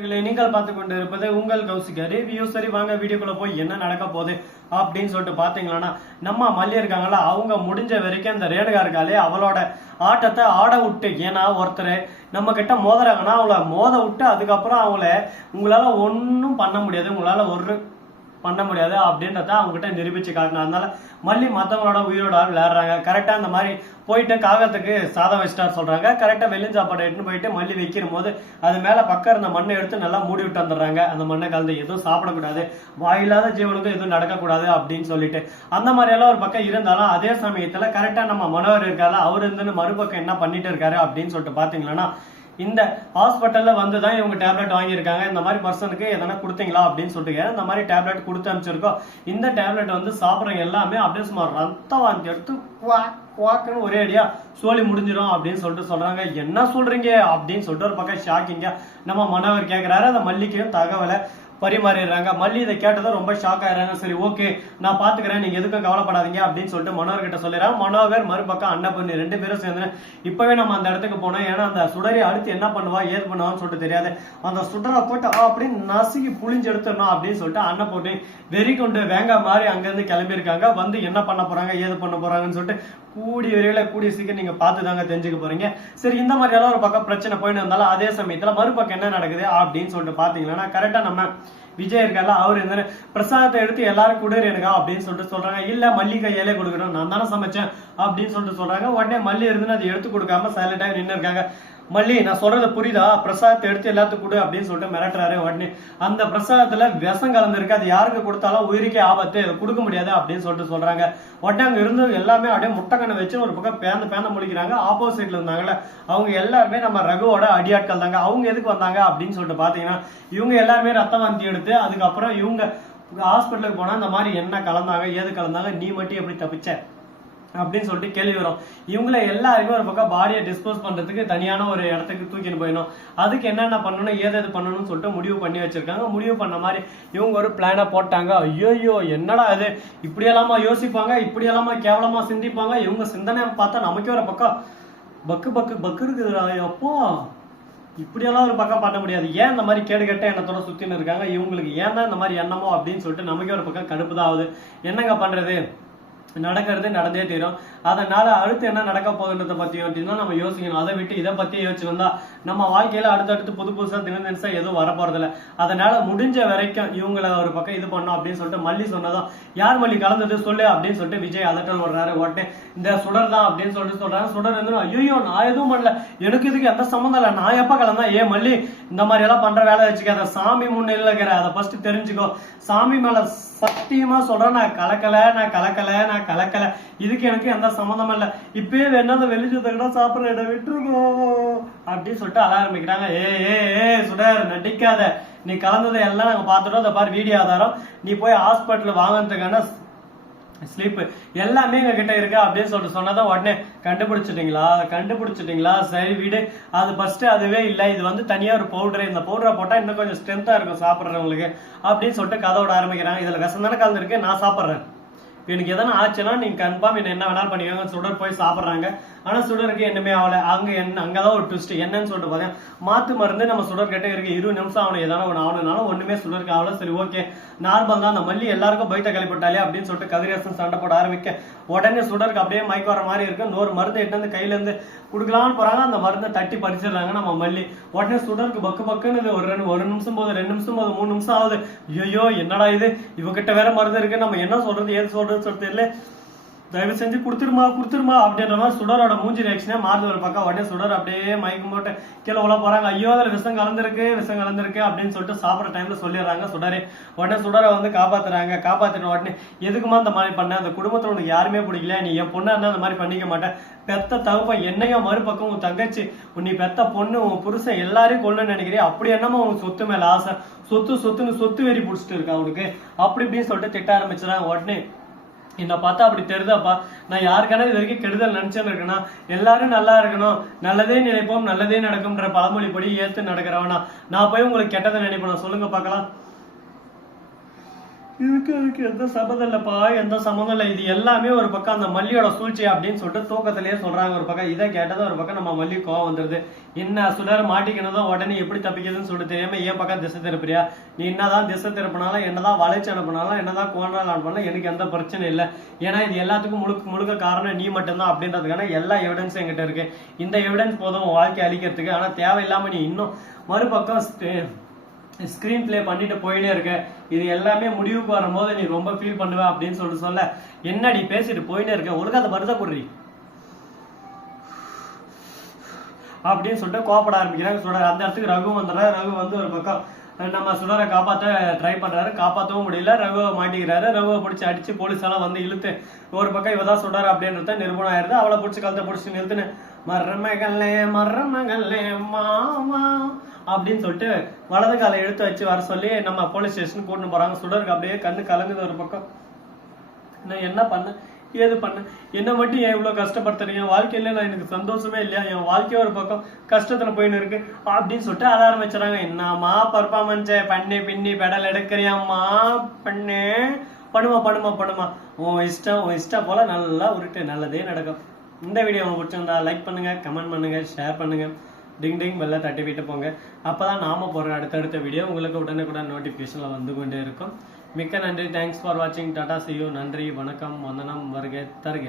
நீங்கள் பார்த்து கொண்டு இருப்பது உங்கள் கௌசிகா ரிவ்யூ. சரி வாங்க வீடியோக்குள்ள போய் என்ன நடக்க போகுது அப்படின்னு சொல்லிட்டு பாத்தீங்கன்னா, நம்ம மல்லி இருக்காங்களா, அவங்க முடிஞ்ச வரைக்கும் அந்த ரேணுகா இருக்காளே அவளோட ஆட்டத்தை ஆட விட்டு, ஏன்னா ஒருத்தர் நம்ம கிட்ட மோதுறாங்கன்னா அவங்கள மோத விட்டு அதுக்கப்புறம் உங்களால ஒன்னும் பண்ண முடியாது, உங்களால ஒரு பண்ண முடியாது அப்படின்றத அவங்க கிட்ட நிரூபிச்சு காட்டணும். அதனால மல்லி மத்தவங்களோட உயிரோட விளையாடுறாங்க. கரெக்டா இந்த மாதிரி போயிட்டு காகத்துக்கு சாதம் வச்சுட்டாரு சொல்றாங்க. கரெக்டா வெள்ளி சாப்பாடு எடுத்துன்னு போயிட்டு மல்லி வைக்கிற போது அது மேல பக்கம் இருந்த மண்ணை எடுத்து நல்லா மூடி விட்டு வந்துடுறாங்க. அந்த மண்ணை கலந்து எதுவும் சாப்பிடக்கூடாது, வாயில்லாத ஜீவனுக்கும் எதுவும் நடக்கக்கூடாது அப்படின்னு சொல்லிட்டு அந்த மாதிரி எல்லாம் ஒரு பக்கம் இருந்தாலும், அதே சமயத்துல கரெக்டா நம்ம மனோவர் இருக்காரு, அவர் இருந்து மறுபக்கம் என்ன பண்ணிட்டு இருக்காரு அப்படின்னு சொல்லிட்டு பாத்தீங்கன்னா, இந்த ஹாஸ்பிட்டல்ல வந்துதான் இவங்க டேப்லெட் வாங்கியிருக்காங்க. இந்த மாதிரி பர்சனுக்கு எதனா கொடுத்தீங்களா அப்படின்னு சொல்லிட்டு இந்த மாதிரி டேப்லெட் கொடுத்து அனுப்பிச்சிருக்கோம். இந்த டேப்லெட் வந்து சாப்பிட்றவங்க எல்லாமே அப்படியே சும்மா ரத்த வாந்தி எடுத்து குவாக்குன்னு ஒரே அடியா சோழி முடிஞ்சிடும் அப்படின்னு சொல்லிட்டு சொல்றாங்க. என்ன சொல்றீங்க அப்படின்னு சொல்லிட்டு ஒரு பக்கம் ஷாக்கிங்க நம்ம மனோவர் கேட்கிறாரு. அந்த மல்லிக்கையும் தகவலை பரிமாறிடுறாங்க. மல்லி இதை கேட்டதும் ரொம்ப ஷாக் ஆயிடுறாங்க. சரி ஓகே நான் பாத்துக்கிறேன், நீங்க எதுக்கும் கவலைப்படாதீங்க அப்படின்னு சொல்லிட்டு மனோவர் கிட்ட சொல்லிடுறாங்க. மனோவர் மறுபக்கம் அன்னபூர்ணி ரெண்டு பேரும் சேர்ந்து இப்பவே நம்ம அந்த இடத்துக்கு போனோம், ஏன்னா அந்த சுடரை அடுத்து என்ன பண்ணுவா ஏது பண்ணுவான்னு சொல்லிட்டு தெரியாது, அந்த சுடரை போட்டு அப்படின்னு நசுக்கி புளிஞ்சு எடுத்துடணும் அப்படின்னு சொல்லிட்டு அன்னபூர்ணி வெறி கொண்டு வேங்க மாதிரி அங்கிருந்து கிளம்பி இருக்காங்க. வந்து என்ன பண்ண போறாங்க ஏது பண்ண போறாங்கன்னு சொல்லிட்டு கூடிய விரைவில் கூடிய சீக்கிரம் நீங்க பார்த்து தாங்க தெரிஞ்சுக்க போறீங்க. சரி இந்த மாதிரி எல்லாம் ஒரு பக்கம் பிரச்சனை போயிட்டு இருந்தாலும், அதே சமயத்துல மறுபக்கம் என்ன நடக்குது அப்படின்னு சொல்லிட்டு பாத்தீங்கன்னா, கரெக்டா நம்ம விஜய் இருக்கால, அவர் இந்த பிரசாதத்தை எடுத்து எல்லாரும் கொடுரு எனக்கா அப்படின்னு சொல்லிட்டு சொல்றாங்க. இல்ல மல்லி கையாலே கொடுக்கணும், நான் தானே சமைச்சேன் அப்படின்னு சொல்லிட்டு சொல்றாங்க. உடனே மல்லி இருந்து அதை எடுத்து கொடுக்காம சைலண்டா நின்று இருக்காங்க. மல்லி நான் சொல்றது புரியுதா, பிரசாதத்தை எடுத்து எல்லாத்துக்கும் கொடு அப்படின்னு சொல்லிட்டு மிரட்டுறாரு. உடனே அந்த பிரசாதத்துல விஷம் கலந்துருக்கு, அது யாருக்கு கொடுத்தாலும் உயிருக்கே ஆபத்து, கொடுக்க முடியாது அப்படின்னு சொல்லிட்டு சொல்றாங்க. உடனே அங்க இருந்து எல்லாமே அப்படியே முட்டைக்கண்ணை வச்சு ஒரு பக்கம் பேந்த முழிக்கிறாங்க. ஆப்போசிட்ல இருந்தாங்கல்ல அவங்க எல்லாருமே நம்ம ரகுவோட அடியாட்கள் தாங்க. அவங்க எதுக்கு வந்தாங்க அப்படின்னு சொல்லிட்டு பாத்தீங்கன்னா, இவங்க எல்லாருமே ரத்த வாந்தி எடுத்து அதுக்கப்புறம் இவங்க ஹாஸ்பிட்டலுக்கு போனா இந்த மாதிரி என்ன கலந்தாங்க ஏது கலந்தாங்க, நீ மட்டும் எப்படி தப்பிச்ச அப்படின்னு சொல்லிட்டு கேள்வி வரும். இவங்களை எல்லாருமே ஒரு பக்கம் பாடியை டிஸ்போஸ் பண்றதுக்கு தனியான ஒரு இடத்துக்கு தூக்கிட்டு போயிடணும். அதுக்கு என்னென்ன பண்ணணும் ஏது பண்ணணும்னு சொல்லிட்டு முடிவு பண்ணி வச்சிருக்காங்க. முடிவு பண்ண மாதிரி இவங்க ஒரு பிளான போட்டாங்க. ஐயோ என்னடா இது, இப்படியெல்லாமா யோசிப்பாங்க, இப்படியெல்லாமா கேவலமா சிந்திப்பாங்க, இவங்க சிந்தனை பார்த்தா நமக்கே ஒரு பக்கம் பக்கு பக்கு பக்கு இருக்குதுடா. அப்போ இப்படியெல்லாம் ஒரு பக்கம் பண்ண முடியாது, ஏன் இந்த மாதிரி கேடு கட்ட எண்ணத்தோட சுத்தின்னு இருக்காங்க, இவங்களுக்கு ஏன் தான் இந்த மாதிரி எண்ணமோ அப்படின்னு சொல்லிட்டு நமக்கே ஒரு பக்கம் கடுப்பு தான் ஆகுது. என்னங்க பண்றது, நடக்கிறது நடந்தே தீரும். அதனால அடுத்து என்ன நடக்க போகுதுன்றத பத்தி நம்ம யோசிக்கணும். அதை விட்டு இதை பத்தி யோசிச்சு வந்தா நம்ம வாழ்க்கையில அடுத்தடுத்து புதுசா தினசா எதுவும் வரப்போறதில்ல. அதனால முடிஞ்ச வரைக்கும் இவங்களை ஒரு பக்கம் இது பண்ணும் அப்படின்னு சொல்லிட்டு மல்லி சொன்னதும், யார் மல்லி கலந்தது சொல்லு அப்படின்னு சொல்லிட்டு விஜய் அதட்டல் வர்றாரு. உடனே இந்த சுடர் தான் அப்படின்னு சொல்லிட்டு சொல்றாங்க. சுடர் வந்து ஐயோ நான் எதுவும் பண்ணல, எனக்கு இதுக்கு எந்த சம்மந்தம் இல்லை, நான் எப்ப கலந்தா, ஏ மல்லி இந்த மாதிரி எல்லாம் பண்ற வேலை வச்சுக்காத, சாமி முன்னில இருக்கிற அதை ஃபர்ஸ்ட் தெரிஞ்சுக்கோ, சாமி மேல சத்தியமா சொல்றேன் நான் கலக்கல, இதுக்கு எனக்கு எந்த சம்மந்தம் இல்ல, இப்பயே வேணாத வெளிச்சத்தை கூட சாப்பிடுற இடம் விட்டுருக்கோ அப்படின்னு சொல்லிட்டு அழ ஆரம்பிக்கிறாங்க. ஏ சுடர் நடிக்காத, நீ கலந்ததை எல்லாம் நாங்க பாத்துட்டோம், அதை பாரு வீடியோ ஆதாரம், நீ போய் ஹாஸ்பிட்டல் வாங்கினதுக்கான ஸ்லீப் எல்லாமே எங்க கிட்ட இருக்கு அப்படின்னு சொல்லிட்டு சொன்னதான் உடனே கண்டுபிடிச்சிட்டீங்களா சரி வீடு, அது ஃபர்ஸ்ட் அதுவே இல்லை, இது வந்து தனியா ஒரு பவுடர், இந்த பவுடரை போட்டா இன்னும் கொஞ்சம் ஸ்ட்ரென்த்தா இருக்கும் சாப்பிட்றவங்களுக்கு அப்படின்னு சொல்லிட்டு கதவோட ஆரம்பிக்கிறாங்க. இதுல விஷம் தானே கலந்துருக்கு, நான் சாப்பிட்றேன், எனக்கு எதனா ஆச்சுன்னா நீங்க கன்ஃபார்ம் என்ன வேணாலும் பண்ணிக்கோங்க. சுடர் போய் சாப்பிட்றாங்க. ஆனா சுடருக்கு என்னமே ஆகல. அங்கதான் ஒரு ட்விஸ்ட் என்னன்னு சொல்லிட்டு பார்த்தேன், மாத்து மருந்து நம்ம சுடர் கிட்ட இருக்கு, 20 நிமிஷம் ஆகணும், எதனா ஒன்று ஆகணும்னாலும் ஒண்ணுமே சுடருக்கு ஆகல. சரி ஓகே நார்மல் தான், அந்த மல்லி எல்லாருக்கும் பைத்த கழிப்பட்டாலே அப்படின்னு சொல்லிட்டு கதிரேசன் சண்டை போட ஆரம்பிக்க, உடனே சுடருக்கு அப்படியே மயக்க வர மாதிரி இருக்கு. இன்னொரு மருந்து எட்டு வந்து கையில இருந்து குடுக்கலாம்னு போறாங்க, அந்த மருந்தை தட்டி பறிச்சிடுறாங்க நம்ம மல்லி. உடனே சுடருக்கு பக்குன்னு ஒரு நிமிஷம் போகுது, 2 நிமிஷம் போகுது, 3 நிமிஷம் ஆகுது. ஐயோ என்னடா இது, இவகிட்ட வேற மருந்து இருக்கு, நம்ம என்ன சொல்றது ஏது சொல்றது சொல்றது இல்லை, தயவு செஞ்சு கொடுத்துருமா அப்படின்ற மாதிரி சுடரோட மூஞ்சி ரியாக்ஷனே மாறுது ஒரு பக்கம். உடனே சுடர் அப்படியே மயக்கம் போட்டு கீழே உள்ள போறாங்க. ஐயோ அதுல விஷம் கலந்துருக்கு அப்படின்னு சொல்லிட்டு சாப்பிட்ற டைம்ல சொல்லிடுறாங்க சுடரே. உடனே சுடரை வந்து காப்பாத்துற உடனே எதுக்குமா இந்த மாதிரி பண்ண, அந்த குடும்பத்துல உனக்கு யாருமே பிடிக்கல, நீ என் பொண்ணா இருந்தா அந்த மாதிரி பண்ணிக்க மாட்டேன், பெத்த தகுப்ப என்னையும் மறுபக்கம் உன் தங்கச்சி நீ பெத்த பொண்ணு உன் புருஷன் எல்லாரையும் கொண்டு நினைக்கிறேன், அப்படி என்னமோ உனக்கு சொத்து மேல ஆசை, சொத்து வெறி பிடிச்சிட்டு இருக்கா அவனுக்கு அப்படி இப்படின்னு சொல்லிட்டு திட்ட ஆரம்பிச்சுறாங்க. உடனே என்ன பார்த்தா அப்படி தெரியுதாப்பா, நான் யாருக்கான இது வரைக்கும் கெடுதல் நினைச்சேன்னு இருக்கேன்னா, எல்லாரும் நல்லா இருக்கணும், நல்லதே நினைப்போம் நல்லதே நடக்கும்ன்ற பழமொழிப்படி ஏத்து நடக்கிறவனா நான் போய் உங்களுக்கு கெட்டதை நினைப்பேன், சொல்லுங்க பார்க்கலாம். இதுக்கு எந்த சம்மந்தம் இல்லப்பா, எந்த சம்மந்தம் இல்லை. இது எல்லாமே ஒரு பக்கம் அந்த மல்லியோட சூழ்ச்சி அப்படின்னு சொல்லிட்டு தூக்கத்திலேயே சொல்றாங்க. ஒரு பக்கம் இதை கேட்டதும் ஒரு பக்கம் நம்ம மல்லி கோவம் வந்துருது. என்ன சுடர் மாட்டிக்கணும் உடனே எப்படி தப்பிக்கிறதுன்னு சொல்லிட்டு தெரியாம ஏன் பக்கம் திசை திருப்பியா? நீ என்னதான் திசை திருப்பினாலும், என்னதான் வளைச்சு அனுப்பினாலும், என்னதான் கோணால் அனுப்பினாலும் எனக்கு எந்த பிரச்சனை இல்லை. ஏன்னா இது எல்லாத்துக்கும் முழுக்க காரணம் நீ மட்டும்தான் அப்படின்றதுக்கான எல்லா எவிடன்ஸும் என்கிட்ட இருக்கு. இந்த எவிடன்ஸ் போதும் உன் வாழ்க்கையை அழிக்கிறதுக்கு. ஆனா தேவையில்லாம நீ இன்னும் மறுபக்கம் ஸ்கிரீன் பிளே பண்ணிட்டு போயிட்டே இருக்க. இது எல்லாமே முடிவுக்கு வரும்போது நீ ரொம்ப ஃபீல் பண்ணுவ அப்படின்னு சொல்ல என்னடி பேசிட்டு போயிட்டே இருக்க, ஒழுங்காத மருத போடுறி அப்படின்னு சொல்லிட்டு கோபப்பட ஆரம்பிக்கிறாங்க சுடர். அந்த இடத்துக்கு ரகு வந்துடுறாரு. ரகு வந்து ஒரு பக்கம் நம்ம சுடரை காப்பாற்ற ட்ரை பண்றாரு. காப்பாற்றவும் முடியல. ரகுவை மாட்டிக்கிறாரு. ரகுவை பிடிச்சி அடிச்சு போலீஸ் எல்லாம் வந்து இழுத்து ஒரு பக்கம் இவதான் சுடர் அப்படின்றத நிரூபணம் ஆயிருது. அவளை பிடிச்சி கழுத்தை பிடிச்சி நிறுத்துன்னு மரமகல்லே மாமா அப்படின்னு சொல்லிட்டு வலது காலை எடுத்து வச்சு வர சொல்லி நம்ம போலீஸ் ஸ்டேஷன் கூட்டின்னு போறாங்க. சுடருக்கு அப்படியே கண்ணு கலங்குது. ஒரு பக்கம் நான் என்ன பண்ண ஏது பண்ண, என்ன மட்டும் ஏன் இவ்வளவு கஷ்டப்படுத்துறீங்க? வாழ்க்கையில நான் எனக்கு சந்தோஷமே இல்லையா? என் வாழ்க்கைய ஒரு பக்கம் கஷ்டத்துல போயின்னு இருக்கு அப்படின்னு சொல்லிட்டு அத ஆரம்பிச்சுறாங்க. என்னம்மா பர்ஃபார்மன்ஸ் பண்ணி பின்னி பெடல் எடுக்கிறியாம்மா? பண்ணுமா உன் இஷ்டம் போல நல்லா உருட்டு, நல்லதே நடக்கும். இந்த வீடியோ உங்களுக்கு பிடிச்சிருந்தா லைக் பண்ணுங்க, கமெண்ட் பண்ணுங்க, ஷேர் பண்ணுங்க, டிங் பெல்ல தட்டி விட்டு போங்க. அப்பதான் நாம போற அடுத்தடுத்த வீடியோ உங்களுக்கு உடனுக்குடன் நோட்டிபிகேஷன்ல வந்து கொண்டே இருக்கும். மிக்க நன்றி. தேங்க்ஸ் ஃபார் வாட்சிங். Tata, see you. நன்றி, வணக்கம், வந்தனம், வருக தருக.